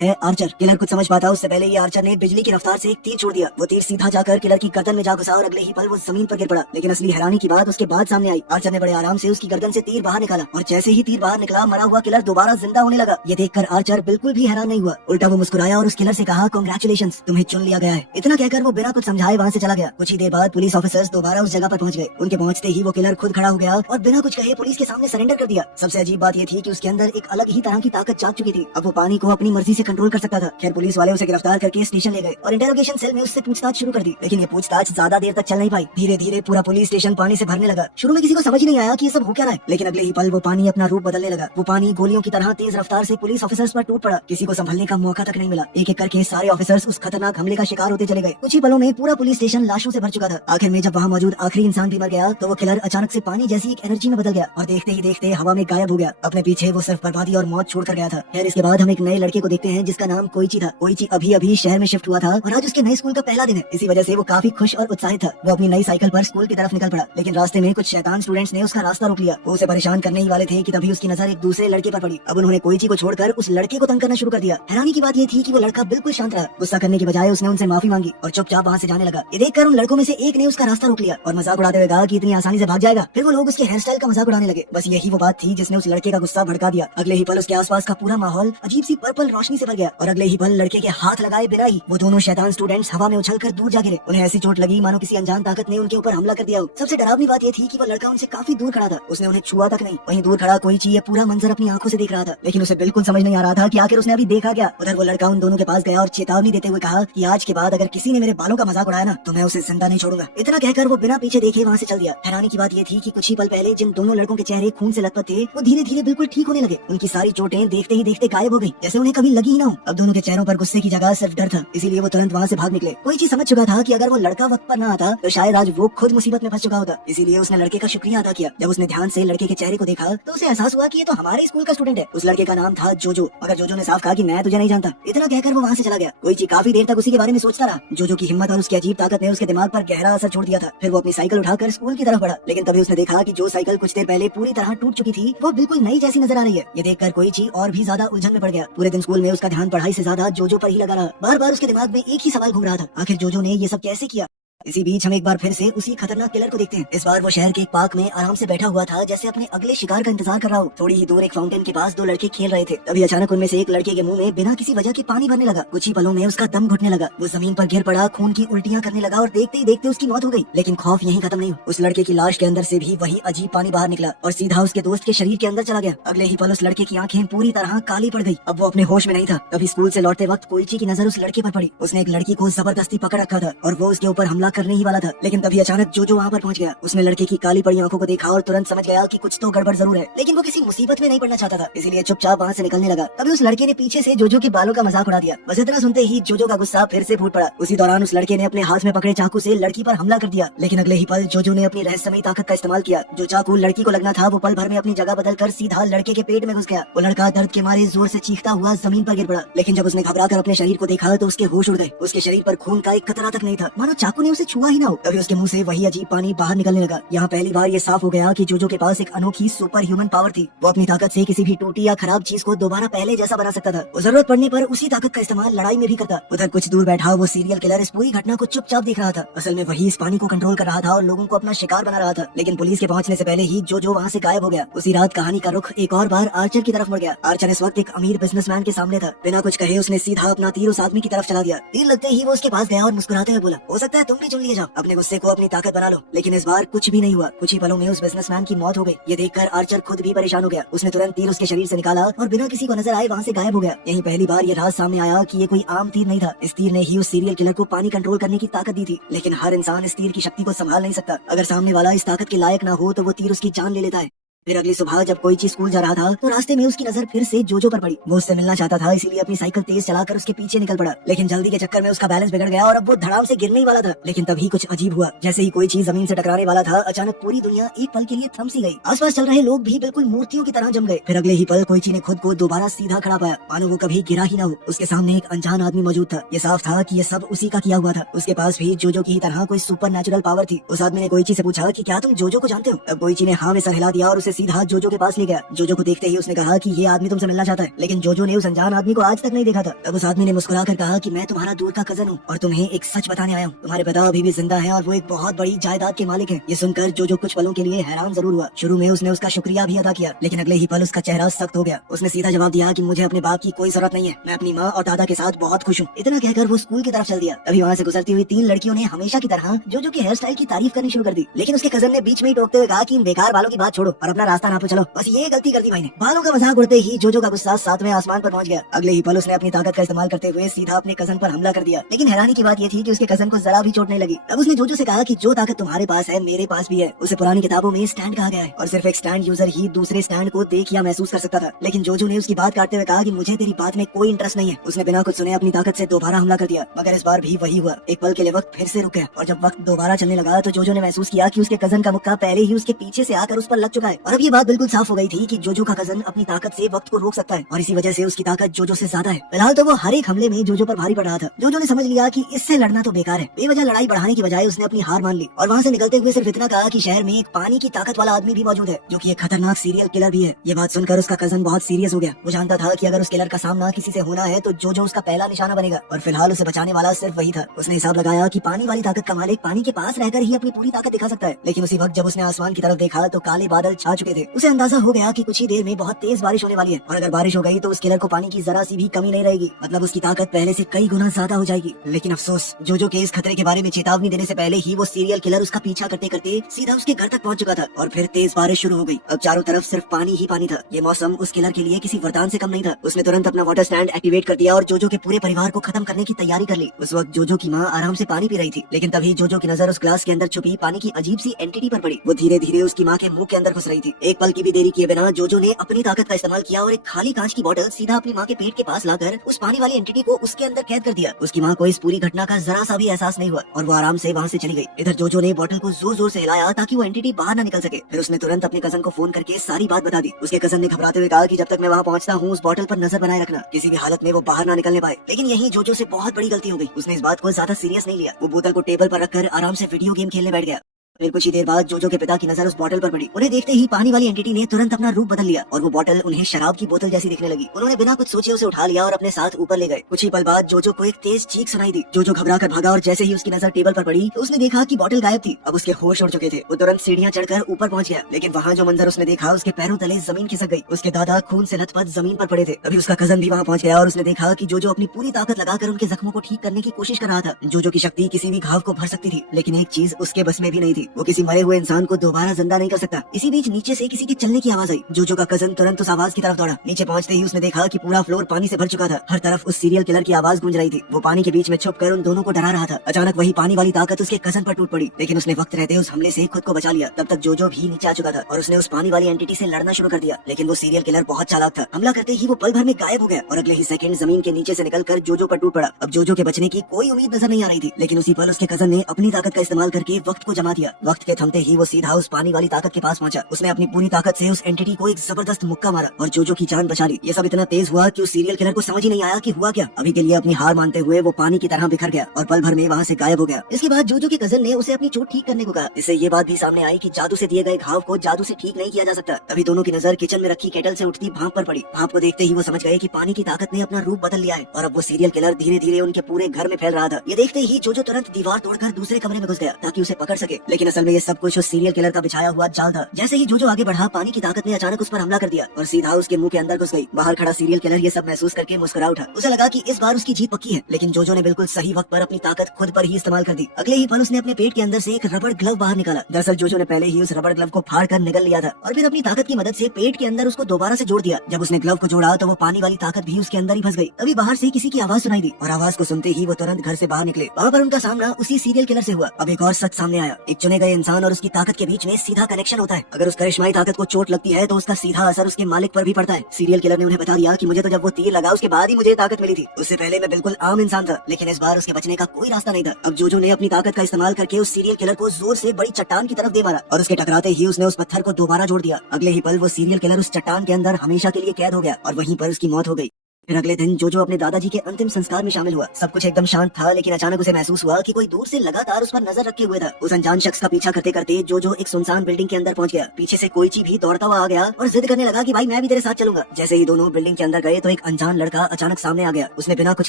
है Archer. Killer कुछ समझ पाता उससे पहले ही आर्चर ने बिजली की रफ्तार से एक तीर छोड़ दिया। वो तीर सीधा जाकर किलर की गर्दन में जा घुसा और अगले ही पल वो जमीन पर गिर पड़ा। लेकिन असली हैरानी की बात उसके बाद सामने आई। आर्चर ने बड़े आराम से उसकी गर्दन से तीर बाहर निकाला और जैसे ही तीर बाहर निकला मरा हुआ किलर दोबारा जिंदा होने लगा। ये देखकर आर्चर बिल्कुल भी हैरान नहीं हुआ, उल्टा वो मुस्कुराया और उस किलर से कहा, कांग्रेचुलेशंस, तुम्हें चुन लिया गया है। इतना कहकर वो बिना कुछ समझाए वहाँ से चला गया। कुछ ही देर बाद पुलिस ऑफिसर्स दोबारा उस जगह पर पहुंच गए। उनके पहुंचते ही वो किलर खुद खड़ा हो गया और बिना कुछ कहे पुलिस के सामने सरेंडर कर दिया। सबसे अजीब बात ये थी कि उसके अंदर एक अलग ही तरह की ताकत जाग चुकी थी। अब वो पानी को अपनी मर्जी से कंट्रोल कर सकता था। खैर पुलिस वाले उसे गिरफ्तार करके स्टेशन ले गए और इंटरोगेशन सेल में उससे पूछताछ शुरू कर दी। लेकिन ये पूछताछ ज्यादा देर तक चल नहीं पाई। धीरे धीरे पूरा पुलिस स्टेशन पानी से भरने लगा। शुरू में किसी को समझ नहीं आया कि ये सब हो क्या रहा है, लेकिन अगले ही पल वो पानी अपना रूप बदलने लगा। वो पानी गोलियों की तरह तेज रफ्तार से पुलिस ऑफिसर्स पर टूट पड़ा। किसी को संभलने का मौका तक नहीं मिला। एक एक करके सारे ऑफिसर्स उस खतरनाक हमले का शिकार होते चले गए। कुछ ही पलों में पूरा पुलिस स्टेशन लाशों से भर चुका था। आखिर में जब वहाँ मौजूद आखिरी इंसान भी मर गया तो वो किलर अचानक से पानी जैसी एक एनर्जी में बदल गया और देखते ही देखते हवा में गायब हो गया। अपने पीछे वो सिर्फ बर्बादी और मौत छोड़ कर गया था। खैर इसके बाद हम एक नए लड़के को देखते हैं जिसका नाम कोइची था। कोइची अभी अभी शहर में शिफ्ट हुआ था और आज उसके नए स्कूल का पहला दिन है। इसी वजह से वो काफी खुश और उत्साहित था। वो अपनी नई साइकिल पर स्कूल की तरफ निकल पड़ा, लेकिन रास्ते में कुछ शैतान स्टूडेंट्स ने उसका रास्ता रोक लिया। वो उसे परेशान करने ही वाले थे कि तभी उसकी नजर एक दूसरे लड़के पर पड़ी। अब उन्होंने कोइची को छोड़कर उस लड़के को तंग करना शुरू कर दिया। हैरानी की बात ये थी कि वो लड़का बिल्कुल शांत रहा। गुस्सा करने की बजाय उसने उनसे माफी मांगी और चुपचाप वहाँ से जाने लगा। ये देखकर उन लड़कों में से एक ने उसका रास्ता रोक लिया और मजाक उड़ाते हुए कहा कि इतनी आसानी से भाग जाएगा। फिर वो लोग उसके हेयर स्टाइल का मजाक उड़ाने लगे। बस यही वो बात थी जिसने उस लड़के का गुस्सा भड़का दिया। अगले ही पल उसके आसपास का पूरा माहौल अजीब सी पर्पल रोशनी से भर गया और अगले ही पल लड़के के हाथ लगाए बिना ही वो दोनों शैतान स्टूडेंट्स हवा में उछलकर दूर जा गिरे। उन्हें ऐसी चोट लगी मानो किसी अनजान ताकत ने उनके ऊपर हमला कर दिया हो। सबसे डरावनी बात ये थी कि वो लड़का उनसे काफी दूर खड़ा था। उसने उन्हें छुआ तक नहीं। वहीं दूर खड़ा कोई चीज पूरा मंजर अपनी आंखों से देख रहा था, लेकिन उसे बिल्कुल समझ नहीं आ रहा था कि आखिर उसने अभी देखा क्या। उधर वो लड़का उन दोनों के पास गया और चेतावनी देते हुए कहा कि आज के बाद अगर किसी ने मेरे बालों का मजाक उड़ाया ना तो मैं उसे जिंदा नहीं छोड़ूंगा। इतना कहकर वो बिना पीछे देखे वहाँ से चल दिया। हैरानी की बात ये थी कि कुछ ही पल पहले जिन दोनों लड़कों के चेहरे खून से लथपथ थे वो धीरे धीरे बिल्कुल ठीक होने लगे। उनकी सारी चोटें देखते ही देखते गायब हो गई, जैसे उन्हें कभी लगी ही ना हो। अब दोनों के चेहरों पर गुस्से की जगह सिर्फ डर था, इसीलिए वो तुरंत वहाँ से भाग निकले। कोई चीज समझ चुका था कि अगर वो लड़का वक्त पर न आता तो शायद आज वो खुद मुसीबत में फंस चुका होता। इसीलिए उसने लड़के का शुक्रिया अदा किया। जब उसने ध्यान से लड़के के चेहरे को देखा तो उसे एहसास हुआ कि ये तो हमारे स्कूल का स्टूडेंट है। उस लड़के का नाम था जोजो, मगर जोजो ने साफ कहा कि मैं तुझे नहीं जानता। इतना कहकर वो वहाँ से चला गया। कोई चीज काफी देर तक उसी के बारे में सोचता रहा। जोजो की हिम्मत और उसकी अजीब ताकत ने उसके दिमाग पर गहरा असर छोड़ दिया था। फिर वो अपनी साइकिल उठाकर स्कूल की तरफ बढ़ा, लेकिन तभी उसने देखा कि जो साइकिल कुछ देर पहले पूरी तरह टूट चुकी थी वो बिल्कुल नई जैसी नजर आ रही है। ये देखकर कोई चीज और भी ज्यादा उलझन में पड़ गया। पूरे दिन स्कूल में उसका ध्यान पढ़ाई से ज्यादा जोजो पर ही लगा रहा। बार बार उसके दिमाग में एक ही सवाल घूम रहा था, आखिर जोजो ने ये सब कैसे किया। इसी बीच हम एक बार फिर से उसी खतरनाक किलर को देखते हैं। इस बार वो शहर के एक पार्क में आराम से बैठा हुआ था, जैसे अपने अगले शिकार का इंतजार कर रहा हो। थोड़ी ही दूर एक फाउंटेन के पास दो लड़के खेल रहे थे। तभी अचानक उनमें से एक लड़के के मुंह में बिना किसी वजह के पानी भरने लगा। कुछ ही पलों में उसका दम घुटने लगा। वो जमीन पर गिर पड़ा, खून की उल्टियां करने लगा और देखते ही देखते उसकी मौत हो गई। लेकिन खौफ यहीं खत्म नहीं हुआ। उस लड़के की लाश के अंदर से भी वही अजीब पानी बाहर निकला और सीधा उसके दोस्त के शरीर के अंदर चला गया। अगले ही पल उस लड़के की आंखें पूरी तरह काली पड़ गई। अब वो अपने होश में नहीं था। तभी स्कूल से लौटते वक्त कोइची की नजर उस लड़के पर पड़ी। उसने एक लड़की को जबरदस्ती पकड़ रखा था और वो उसके ऊपर हमला करने ही वाला था, लेकिन तभी अचानक जोजो वहाँ पर पहुँच गया। उसने लड़के की काली पड़ी आंखों को देखा और तुरंत समझ गया कि कुछ तो गड़बड़ जरूर है, लेकिन वो किसी मुसीबत में नहीं पड़ना चाहता था, इसीलिए चुपचाप वहाँ से निकलने लगा। तभी उस लड़के ने पीछे से जोजो के बालों का मजाक उड़ा दिया। बस इतना सुनते ही जोजो का गुस्सा फिर से फूट पड़ा। उसी दौरान उस लड़के ने अपने हाथ में पकड़े चाकू से लड़की पर हमला कर दिया, लेकिन अगले ही पल जोजो ने अपनी रहस्यमयी ताकत का इस्तेमाल किया। जो चाकू लड़की को लगना था वो पल भर में अपनी जगह बदल कर सीधा लड़के के पेट में घुस गया। वो लड़का दर्द के मारे जोर से चीखता हुआ जमीन पर गिर पड़ा, लेकिन जब उसने घबरा कर अपने शरीर को देखा तो उसके होश उड़ गए। उसके शरीर पर खून का एक कतरा तक नहीं था, मानो चाकू ने उसे छुआ ही ना हो। तभी उसके मुंह से वही अजीब पानी बाहर निकलने लगा। यहाँ पहली बार ये साफ हो गया कि जोजो के पास एक अनोखी सुपर ह्यूमन पावर थी। वो अपनी ताकत से किसी भी टूटी या खराब चीज को दोबारा पहले जैसा बना सकता था। वो जरूरत पड़ने पर उसी ताकत का इस्तेमाल लड़ाई में भी करता। उधर कुछ दूर बैठा वो सीरियल किलर इस पूरी घटना को चुपचाप देख रहा था। असल में वही इस पानी को कंट्रोल कर रहा था और लोगों को अपना शिकार बना रहा था, लेकिन पुलिस के पहुंचने से पहले ही जोजो वहाँ से गायब हो गया। उसी रात कहानी का रुख एक और बार आर्चर की तरफ मुड़ गया। आर्चर इस वक्त एक अमीर बिजनेसमैन के सामने था। बिना कुछ कहे उसने सीधा अपना तीर उस आदमी की तरफ चला दिया। तीर लगते ही वो उसके पास गया और मुस्कुराते हुए बोला, हो सकता है तुम भी चुन लिए जाओ, अपने गुस्से को अपनी ताकत बना लो। लेकिन इस बार कुछ भी नहीं हुआ। कुछ ही पलों में उस बिजनेसमैन की मौत हो गई। ये देखकर आर्चर खुद भी परेशान हो गया। उसने तुरंत तीर उसके शरीर से निकाला और बिना किसी को नजर आए वहाँ से गायब हो गया। यहीं पहली बार ये राज सामने आया कि ये कोई आम तीर नहीं था। इस तीर ने ही उस सीरियल किलर को पानी कंट्रोल करने की ताकत दी थी, लेकिन हर इंसान इस तीर की शक्ति को संभाल नहीं सकता। अगर सामने वाला इस ताकत के लायक न हो तो वो तीर उसकी जान ले लेता है। फिर अगली सुबह जब कोई चीज स्कूल जा रहा था तो रास्ते में उसकी नजर फिर से जोजो पर पड़ी। वो उससे मिलना चाहता था, इसीलिए अपनी साइकिल तेज चलाकर उसके पीछे निकल पड़ा, लेकिन जल्दी के चक्कर में उसका बैलेंस बिगड़ गया और अब वो धड़ाम से गिरने ही वाला था। लेकिन तभी कुछ अजीब हुआ। जैसे ही कोई चीज जमीन से टकराने वाला था, अचानक पूरी दुनिया एक पल के लिए थम सी गई। आसपास चल रहे लोग भी बिल्कुल मूर्तियों की तरह जम गए। फिर अगले ही पल कोइची ने खुद को दोबारा सीधा खड़ा पाया, मानो वो कभी गिरा ही न हो। उसके सामने एक अनजान आदमी मौजूद था। ये साफ था कि ये सब उसी का किया हुआ था। उसके पास भी जोजो की ही तरह कोई सुपर नेचुरल पावर थी। उस आदमी ने कोइची से पूछा कि क्या तुम जोजो को जानते हो? अब कोइची ने हाँ में सर हिला दिया और उसे सीधा जोजो के पास ले गया। जोजो को देखते ही उसने कहा कि ये आदमी तुमसे मिलना चाहता है, लेकिन जोजो ने उस अनजान आदमी को आज तक नहीं देखा था। तब उस आदमी ने मुस्कुराकर कहा कि मैं तुम्हारा दूर का कजन हूँ और तुम्हें एक सच बताने आया हूँ। तुम्हारे पिता अभी भी जिंदा है और वो एक बहुत बड़ी जायदाद के मालिक है। ये सुनकर जोजो कुछ पलों के लिए हैरान जरूर हुआ। शुरू में उसने उसका शुक्रिया भी अदा किया, लेकिन अगले ही पल उसका चेहरा सख्त हो गया। उसने सीधा जवाब दिया कि मुझे अपने बाप की कोई जरूरत नहीं है, मैं अपनी माँ और दादा के साथ बहुत खुश हूँ। इतना कहकर वो स्कूल की तरफ चल दिया। तभी वहाँ से गुजरती हुई 3 लड़कियों ने हमेशा की तरह जोजो के हेयर स्टाइल की तारीफ करनी शुरू कर दी, लेकिन उसके कजन ने बीच में ही टोकते हुए कहा कि इन बेकार बालों की बात छोड़ो और अपना रास्ता नापो चलो। बस ये गलती कर दी भाई ने। बालों का मजाक उड़ते ही जोजो का गुस्सा 7वें आसमान पर पहुंच गया। अगले ही पल उसने अपनी ताकत का इस्तेमाल करते हुए सीधा अपने कजन पर हमला कर दिया, लेकिन हैरानी की बात ये थी कि उसके कजन को जरा भी चोट नहीं लगी। अब उसने जोजो से कहा कि जो ताकत तुम्हारे पास है मेरे पास भी है। उसे पुरानी किताबों में स्टैंड कहा गया है और सिर्फ एक स्टैंड यूजर ही दूसरे स्टैंड को देख या महसूस कर सकता था। लेकिन जोजो ने उसकी बात काटते हुए कहा कि मुझे तेरी बात में कोई इंटरेस्ट नहीं है। उसने बिना कुछ सुने अपनी ताकत से दोबारा हमला कर दिया, मगर इस बार भी वही हुआ। एक पल के लिए वक्त फिर से रुक गया और जब वक्त दोबारा चलने लगा तो जोजो ने महसूस किया कि उसके कजन का मुक्का पहले ही उसके पीछे से आकर उस पर लग चुका है। और अब ये बात बिल्कुल साफ हो गई थी कि जोजो का कजन अपनी ताकत से वक्त को रोक सकता है और इसी वजह से उसकी ताकत जोजो से ज्यादा है। फिलहाल तो वो हर एक हमले में जोजो पर भारी पड़ रहा था। जोजो ने समझ लिया कि इससे लड़ना तो बेकार है। बेवजह लड़ाई बढ़ाने की बजाय उसने अपनी हार मान ली और वहाँ से निकलते हुए सिर्फ इतना कहा कि शहर में एक पानी की ताकत वाला आदमी भी मौजूद है, जो कि एक खतरनाक सीरियल किलर भी है। ये बात सुनकर उसका कजन बहुत सीरियस हो गया। वो जानता था कि अगर उस किलर का सामना किसी से होना है तो जोजो उसका पहला निशाना बनेगा और फिलहाल उसे बचाने वाला सिर्फ वही था। उसने हिसाब लगाया कि पानी वाली ताकत का मालिक पानी के पास रहकर ही अपनी पूरी ताकत दिखा सकता है। लेकिन उसी वक्त जब उसने आसमान की तरफ देखा तो काले बादल छा चुके थे। उसे अंदाजा हो गया कि कुछ ही देर में बहुत तेज बारिश होने वाली है और अगर बारिश हो गई तो उस किलर को पानी की जरा सी भी कमी नहीं रहेगी, मतलब उसकी ताकत पहले से कई गुना ज्यादा हो जाएगी। लेकिन अफसोस, जोजो के इस खतरे के बारे में चेतावनी देने से पहले ही वो सीरियल किलर उसका पीछा करते करते सीधा उसके घर तक पहुंच चुका था और फिर तेज बारिश शुरू हो गई। अब चारों तरफ सिर्फ पानी ही पानी था। ये मौसम उस किलर के लिए किसी वरदान से कम नहीं था। उसने तुरंत अपना वाटर स्टैंड एक्टिवेट कर दिया और जोजो के पूरे परिवार को खत्म करने की तैयारी कर ली। उस वक्त जोजो की माँ आराम से पानी पी रही थी, लेकिन तभी जोजो की नजर उस ग्लास के अंदर छुपी पानी की अजीब सी एंटिटी पर पड़ी। वो धीरे धीरे उसकी माँ के मुंह के अंदर घुस रही थी। एक पल की भी देरी किए बिना जोजो ने अपनी ताकत का इस्तेमाल किया और एक खाली कांच की बोतल सीधा अपनी माँ के पेट के पास लाकर उस पानी वाली एंटिटी को उसके अंदर कैद कर दिया। उसकी माँ को इस पूरी घटना का जरा सा भी एहसास नहीं हुआ और वो आराम से वहाँ से चली गई। इधर जोजो ने बोतल को जोर जोर से हिलाया ताकि वो एंटिटी बाहर न निकल सके। फिर उसने तुरंत अपने कजन को फोन करके सारी बात बता दी। उसके कजन ने घबराते हुए कहा कि जब तक मैं वहाँ पहुँचता हूँ उस बोतल पर नजर बनाए रखना, किसी भी हालत में वो बाहर न निकलने पाए। लेकिन यही जोजो से बहुत बड़ी गलती हो गई। उसने इस बात को ज्यादा सीरियस नहीं लिया। वो बोतल को टेबल पर रखकर आराम से वीडियो गेम खेलने बैठ गया। फिर कुछ ही देर बाद जोजो के पिता की नजर उस बोतल पर पड़ी। उन्हें देखते ही पानी वाली एंटिटी ने तुरंत अपना रूप बदल लिया और वो बोतल उन्हें शराब की बोतल जैसी दिखने लगी। उन्होंने बिना कुछ सोचे उसे उठा लिया और अपने साथ ऊपर ले गए। कुछ ही पल बाद जोजो को एक तेज चीख सुनाई दी। जोजो घबरा कर भागा और जैसे ही उसकी नजर टेबल पर पड़ी तो उसने देखा कि बोतल गायब थी। अब उसके होश उड़ चुके थे। वो तुरंत सीढ़ियां चढ़कर ऊपर पहुंच गया, लेकिन वहाँ जो मंजर उसने देखा उसके पैरों तले जमीन खिसक गई। उसके दादा खून से लथपथ जमीन पर पड़े थे। अभी उसका कजन भी वहाँ पहुंच गया और उसने देखा कि जोजो अपनी पूरी ताकत लगाकर उनके जख्मों को ठीक करने की कोशिश कर रहा था। जोजो की शक्ति किसी भी घाव को भर सकती थी, लेकिन एक चीज उसके बस में भी नहीं थी, वो किसी मरे हुए इंसान को दोबारा जिंदा नहीं कर सकता। इसी बीच नीचे से किसी के चलने की आवाज आई। जोजो का कजन तुरंत उस आवाज की तरफ दौड़ा। नीचे पहुंचते ही उसने देखा कि पूरा फ्लोर पानी से भर चुका था। हर तरफ उस सीरियल किलर की आवाज गूंज रही थी। वो पानी के बीच में छुपकर उन दोनों को डरा रहा था। अचानक वही पानी वाली ताकत उसके कजन पर टूट पड़ी, लेकिन उसने वक्त रहते उस हमले से खुद को बचा लिया। तब तक जोजो भी नीचे आ चुका था और उसने उस पानी वाली एंटिटी से लड़ना शुरू कर दिया। लेकिन वो सीरियल किलर बहुत चालाक था। हमला करते ही वो पल भर में गायब हो गया और अगले ही सेकंड जमीन के नीचे से निकलकर जोजो पर टूट पड़ा। अब जोजो के बचने की कोई उम्मीद नजर नहीं आ रही थी, लेकिन उसी पल उसके कजन ने अपनी ताकत का इस्तेमाल करके वक्त को जमा दिया। वक्त के थमते ही वो सीधा उस पानी वाली ताकत के पास पहुंचा। उसने अपनी पूरी ताकत से उस एंटिटी को एक जबरदस्त मुक्का मारा और जोजो की जान बचा ली। ये सब इतना तेज हुआ कि उस सीरियल किलर को समझ ही नहीं आया कि हुआ क्या। अभी के लिए अपनी हार मानते हुए वो पानी की तरह बिखर गया और पल भर में वहाँ से गायब हो गया। इसके बाद जोजो के कजन ने उसे अपनी चोट ठीक करने को कहा। इससे ये बात भी सामने आई कि जादू से दिए गए घाव को जादू से ठीक नहीं किया जा सकता। तभी दोनों की नजर किचन में रखी केटल से उठती भाप पर पड़ी। भाप को देखते ही वो समझ गए कि पानी की ताकत ने अपना रूप बदल लिया है और अब वो सीरियल किलर धीरे धीरे उनके पूरे घर में फैल रहा था। ये देखते ही जोजो तुरंत दीवार तोड़कर दूसरे कमरे में घुस गया ताकि उसे पकड़ सके, लेकिन असल में ये सब कुछ उस सीरियल किलर का बिछाया हुआ जाल था। जैसे ही जोजो आगे बढ़ा, पानी की ताकत ने अचानक उस पर हमला कर दिया और सीधा उसके मुंह के अंदर घुस गई। बाहर खड़ा सीरियल किलर ये सब महसूस करके मुस्कुरा उठा। उसे लगा कि इस बार उसकी जीत पक्की है, लेकिन जोजो ने बिल्कुल सही वक्त पर अपनी ताकत खुद पर ही इस्तेमाल कर दी। अगले ही पल उसने अपने पेट के अंदर से एक रबड़ ग्लव बाहर निकाला। दरअसल जोजो ने पहले ही उस रबड़ ग्लव को फाड़ कर निगल लिया था और फिर अपनी ताकत की मदद से पेट के अंदर उसको दोबारा से जोड़ दिया। जब उसने ग्लव को जोड़ा तो वो पानी वाली ताकत भी उसके अंदर ही फंस गई। तभी बाहर से किसी की आवाज सुनाई दी और आवाज को सुनते ही वो तुरंत घर से बाहर निकले। वहाँ पर उनका सामना उसी सीरियल किलर से हुआ। अब एक और सच सामने आया। एक चुने गए इंसान और उसकी ताकत के बीच में सीधा कनेक्शन होता है। अगर उस करिश्माई ताकत को चोट लगती है तो उसका सीधा असर उसके मालिक पर भी पड़ता है। सीरियल किलर ने उन्हें बता दिया कि मुझे तो जब वो तीर लगा उसके बाद ही मुझे ताकत मिली थी, उससे पहले मैं बिल्कुल आम इंसान था, लेकिन इस बार उसके बचने का कोई रास्ता नहीं था। अब जोजो ने अपनी ताकत का इस्तेमाल करके उस सीरियल किलर को जोर से बड़ी चट्टान की तरफ दे मारा और उसके टकराते ही उसने उस पत्थर को दोबारा जोड़ दिया। अगले ही पल वो सीरियल किलर उस चट्टान के अंदर हमेशा के लिए कैद हो गया और वहीं पर उसकी मौत हो गई। फिर अगले दिन जोजो अपने दादाजी के अंतिम संस्कार में शामिल हुआ। सब कुछ एकदम शांत था, लेकिन अचानक उसे महसूस हुआ कि कोई दूर से लगातार उस पर नजर रखे हुए था। उस अनजान शख्स का पीछा करते करते जोजो एक सुनसान बिल्डिंग के अंदर पहुंच गया। पीछे से कोइची भी दौड़ता हुआ आ गया और जिद करने लगा कि भाई मैं भी तेरे साथ चलूंगा। जैसे ही दोनों बिल्डिंग के अंदर गए तो एक अनजान लड़का अचानक सामने आ गया। उसने बिना कुछ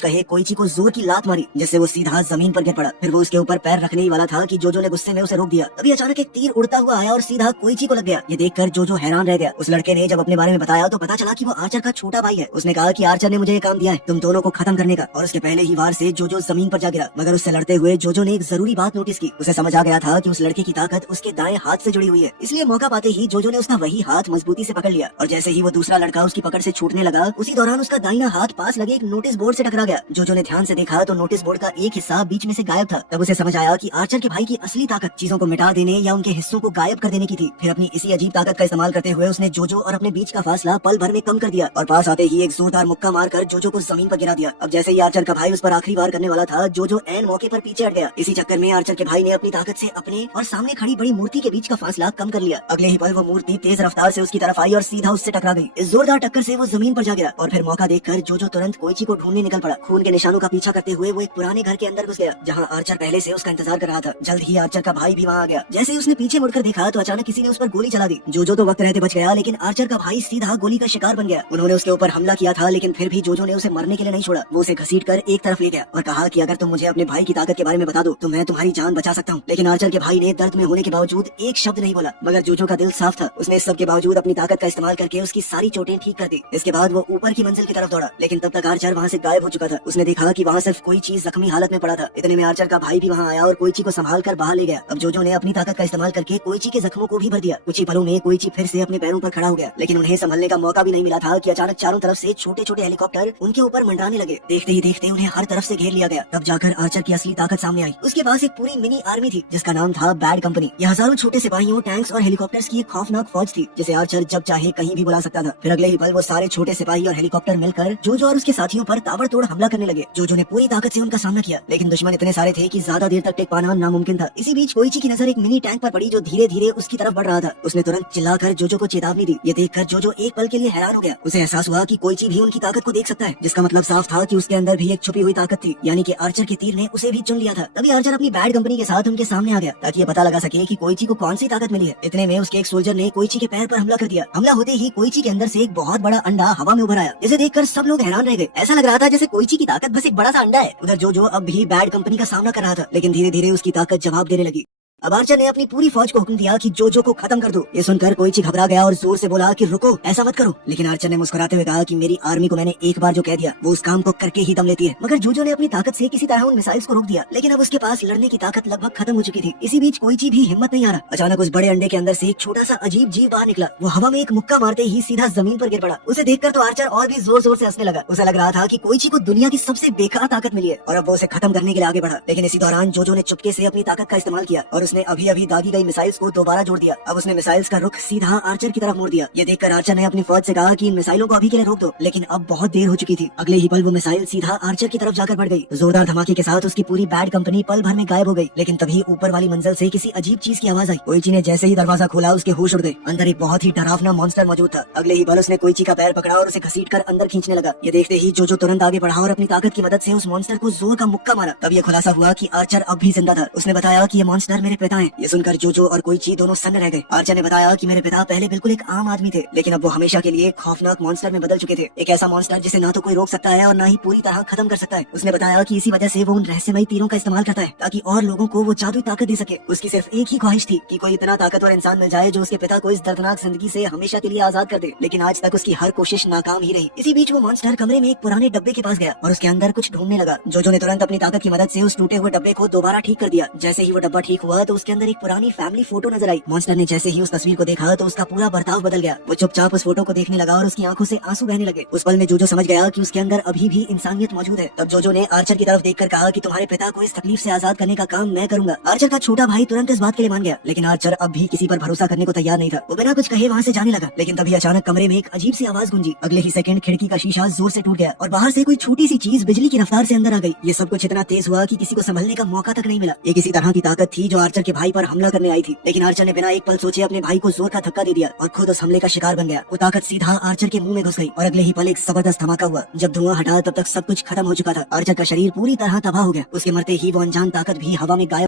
कहे कोइची को जोर की लात मारी, जिससे वो सीधा जमीन पर गिर पड़ा। फिर वो उसके ऊपर पैर रखने ही वाला था कि जोजो ने गुस्से में उसे रोक दिया। तभी अचानक एक तीर उड़ता हुआ आया और सीधा कोइची को लग गया। ये देखकर जोजो हैरान रह गया। उस लड़के ने जब अपने बारे में बताया तो पता चला कि वो आर्चर का छोटा भाई है। उसने कहा कि आर्चर ने मुझे ये काम दिया है तुम दोनों को खत्म करने का, और उसके पहले ही वार से जोजो जमीन पर जा गिरा। मगर उससे लड़ते हुए जोजो ने एक जरूरी बात नोटिस की। उसे समझ आ गया था कि उस लड़के की ताकत उसके दाएं हाथ से जुड़ी हुई है, इसलिए मौका पाते ही जोजो ने उसका वही हाथ मजबूती से पकड़ लिया। और जैसे ही वो दूसरा लड़का उसकी पकड़ से छूटने लगा, उसी दौरान उसका दाहिना हाथ पास लगे एक नोटिस बोर्ड से टकरा गया। जोजो ने ध्यान से देखा तो नोटिस बोर्ड का एक हिस्सा बीच में से गायब था। तब उसे समझ आया कि आर्चर के भाई की असली ताकत चीजों को मिटा देने या उनके हिस्सों को गायब कर देने की थी। फिर अपनी इसी अजीब ताकत का इस्तेमाल करते हुए उसने जोजो और अपने बीच का फासला पल भर में कम कर दिया और पास आते ही एक जोरदार मुक्का मारकर जोजो को जमीन पर गिरा दिया। अब जैसे ही आर्चर का भाई उस पर आखिरी वार करने वाला था, जोजो ऐन मौके पर पीछे हट गया। इसी चक्कर में आर्चर के भाई ने अपनी ताकत से अपने और सामने खड़ी बड़ी मूर्ति के बीच का फासला कम कर लिया। अगले ही पल वो मूर्ति तेज रफ्तार से उसकी तरफ आई और सीधा उससे टकरा गई। इस जोरदार टक्कर से वो जमीन पर जा गिरा और फिर मौका देखकर जोजो तुरंत कोइची को ढूंढने निकल पड़ा। खून के निशानों का पीछा करते हुए वो एक पुराने घर के अंदर घुस गया, जहाँ आर्चर पहले से उसका इंतजार कर रहा था। जल्द ही आर्चर का भाई भी वहाँ आ गया। जैसे ही उसने पीछे मुड़कर देखा तो अचानक किसी ने उस पर गोली चला दी। जोजो तो वक्त रहते बच गया, लेकिन आर्चर का भाई सीधा गोली का शिकार बन गया। उन्होंने उसके ऊपर हमला किया था, लेकिन फिर भी जोजो ने उसे मरने के लिए नहीं छोड़ा। वो उसे घसीटकर एक तरफ ले गया और कहा कि अगर तुम मुझे अपने भाई की ताकत के बारे में बता दो तो मैं तुम्हारी जान बचा सकता हूँ। लेकिन आर्चर के भाई ने दर्द में होने के बावजूद एक शब्द नहीं बोला। मगर जोजो का दिल साफ था। उसने इस सब के बावजूद अपनी ताकत का इस्तेमाल करके उसकी सारी चोटें ठीक कर दी। इसके बाद वो ऊपर की मंजिल की तरफ दौड़ा, लेकिन तब तक आर्चर वहाँ से गायब हो चुका था। उसने देखा कि वहाँ सिर्फ कोई चीज जख्मी हालत में पड़ा था। इतने में आर्चर का भाई भी वहाँ आया और कोइची को संभाल कर बाहर ले गया। अब जोजो ने अपनी ताकत का इस्तेमाल करके कोइची के जख्मों को भी भर दिया। कुछ ही पलों में कोइची फिर से अपने पैरों पर खड़ा हो गया, लेकिन उन्हें संभलने का मौका भी नहीं मिला था कि अचानक चारों तरफ से छोटे छोटे हेलीकॉप्टर उनके ऊपर मंडराने लगे। देखते ही देखते उन्हें हर तरफ से घेर लिया गया। तब जाकर आर्चर की असली ताकत सामने आई। उसके पास एक पूरी मिनी आर्मी थी जिसका नाम था बैड कंपनी। ये हजारों छोटे सिपाहियों, टैंक्स और हेलीकॉप्टर्स की एक खौफनाक फौज थी, जिसे आर्चर जब चाहे कहीं भी बुला सकता था। फिर अगले ही पल वो सारे छोटे सिपाही और हेलीकॉप्टर मिलकर जोजो और उसके साथियों पर ताबड़तोड़ हमला करने लगे। जोजो ने पूरी ताकत से उनका सामना किया, लेकिन दुश्मन इतने सारे थे कि ज्यादा देर तक टेक पाना नामुमकिन था। इसी बीच कोइची की नजर एक मिनी टैंक पर पड़ी जो धीरे धीरे उसकी तरफ बढ़ रहा था। उसने तुरंत चिल्लाकर जोजो को चेतावनी दी। ये देखकर जोजो एक पल के लिए हैरान हो गया। उसे एहसास हुआ कि कोइची भी उनकी ताकत को देख सकता है, जिसका मतलब साफ था कि उसके अंदर भी एक छुपी हुई ताकत थी, यानी कि आर्चर के तीर ने उसे भी चुन लिया था। तभी आर्चर अपनी बैड कंपनी के साथ उनके सामने आ गया ताकि ये पता लगा सके कि कोइची को कौन सी ताकत मिली है। इतने में उसके एक सोल्जर ने कोइची के पैर पर हमला कर दिया। हमला होते ही कोइची के अंदर से एक बहुत बड़ा अंडा हवा में उभर आया, जिसे देखकर सब लोग हैरान रह गए। ऐसा लग रहा था जैसे कोइची की ताकत बस एक बड़ा सा अंडा है। उधर जोजो अब भी बैड कंपनी का सामना कर रहा था, लेकिन धीरे धीरे उसकी ताकत जवाब देने लगी। अब आर्चर ने अपनी पूरी फौज को हुक्म दिया कि जोजो को खत्म कर दो। ये सुनकर कोइची घबरा गया और जोर से बोला कि रुको, ऐसा मत करो। लेकिन आर्चर ने मुस्कुराते हुए कहा कि मेरी आर्मी को मैंने एक बार जो कह दिया वो उस काम को करके ही दम लेती है। मगर जोजो ने अपनी ताकत से किसी तरह उन मिसाइल्स को रोक दिया, लेकिन अब उसके पास लड़ने की ताकत लगभग खत्म हो चुकी थी। इसी बीच कोइची भी हिम्मत नहीं आ रहा। अचानक उस बड़े अंडे के अंदर से एक छोटा सा अजीब जीव बाहर निकला। वो हवा में एक मुक्का मारते ही सीधा जमीन पर गिर पड़ा। उसे देखकर तो आर्चर और भी जोर जोर से हंसने लगा। उसे लग रहा था कि कोइची को दुनिया की सबसे बेकार ताकत मिली है और अब वो उसे खत्म करने के लिए आगे बढ़ा। लेकिन इसी दौरान जोजो ने चुपके से अपनी ताकत का इस्तेमाल किया और उसने अभी अभी दागी गई मिसाइल्स को दोबारा जोड़ दिया। अब उसने मिसाइल्स का रुख सीधा आर्चर की तरफ मोड़ दिया। ये देखकर आर्चर ने अपनी फौज से कहा कि इन मिसाइलों को अभी के लिए रोक दो, लेकिन अब बहुत देर हो चुकी थी। अगले ही पल वो मिसाइल सीधा आर्चर की तरफ जाकर बढ़ गई। जोरदार धमाके के साथ उसकी पूरी बैड कंपनी पल भर में गायब हो गई। लेकिन तभी ऊपर वाली मंजिल से किसी अजीब चीज की आवाज आई। कोइची ने जैसे ही दरवाजा खोला उसके होश उड़ गए। अंदर एक बहुत ही डरावना मॉन्स्टर मौजूद था। अगले ही पल उसने कोइची का पैर पकड़ा और उसे घसीटकर अंदर खींचने लगा। ये देखते ही जोजो तुरंत आगे बढ़ा और अपनी ताकत की मदद से उस मॉन्स्टर को जोर का मुक्का मारा। तब ये खुलासा हुआ कि आर्चर अब भी जिंदा था। उसने बताया कि ये मॉन्स्टर मेरे पिता हैं। ये सुनकर जोजो और कोइची दोनों सन्न रह गए। आर्चर ने बताया कि मेरे पिता पहले बिल्कुल एक आम आदमी थे, लेकिन अब वो हमेशा के लिए खौफनाक मॉन्स्टर में बदल चुके थे। एक ऐसा मॉन्स्टर जिसे ना तो कोई रोक सकता है और ना ही पूरी तरह खत्म कर सकता है। उसने बताया कि इसी वजह से वो उन रहस्यमयी तीरों का इस्तेमाल करता है ताकि और लोगों को वो जादुई ताकत दे सके। उसकी सिर्फ एक ही ख्वाहिश थी कि कोई इतना ताकतवर इंसान मिल जाए जो उसके पिता को इस दर्दनाक जिंदगी से हमेशा के लिए आजाद कर दे। लेकिन आज तक उसकी हर कोशिश नाकाम ही रही। इसी बीच वो मॉन्स्टर कमरे में एक पुराने डब्बे के पास गया और उसके अंदर कुछ ढूंढने लगा। जोजो ने तुरंत अपनी ताकत की मदद से उस टूटे हुए डब्बे को दोबारा ठीक कर दिया। जैसे ही वो डब्बा ठीक हुआ तो उसके अंदर एक पुरानी फैमिली फोटो नजर आई। मॉन्स्टर ने जैसे ही उस तस्वीर को देखा तो उसका पूरा बर्ताव बदल गया। वो चुपचाप उस फोटो को देखने लगा और उसकी आंखों से आंसू बहने लगे। उस पल में जोजो समझ गया कि उसके अंदर अभी भी इंसानियत मौजूद है। तब जोजो ने आर्चर की तरफ देखकर कहा कि तुम्हारे पिता को इस तकलीफ से आजाद करने का काम मैं करूंगा। आर्चर का छोटा भाई तुरंत इस बात के लिए मान गया, लेकिन आर्चर अब भी किसी पर भरोसा करने को तैयार नहीं था। वो बिना कुछ कहे वहाँ से जाने लगा, लेकिन तभी अचानक कमरे में एक अजीब सी आवाज गूंजी। अगले ही सेकंड खिड़की का शीशा जोर से टूट गया और बाहर से कोई छोटी सी चीज बिजली की रफ्तार से अंदर आ गई। ये सब कुछ इतना तेज हुआ कि किसी को संभलने का मौका तक नहीं मिला। ये किसी तरह की ताकत थी जो आर्चर आर्चर के भाई पर हमला करने आई थी, लेकिन आर्चर ने बिना एक पल सोचे अपने भाई को जोर का धक्का दे दिया और खुद उस हमले का शिकार बन गया। वो ताकत सीधा आर्चर के मुंह में घुस गई और अगले ही पल एक जबरदस्त धमाका हुआ। जब धुआं हटा तब तक सब कुछ खत्म हो चुका था। आर्चर का शरीर पूरी तरह तबाह हो गया। उसके मरते ही वो अनजान ताकत भी हवा में गायब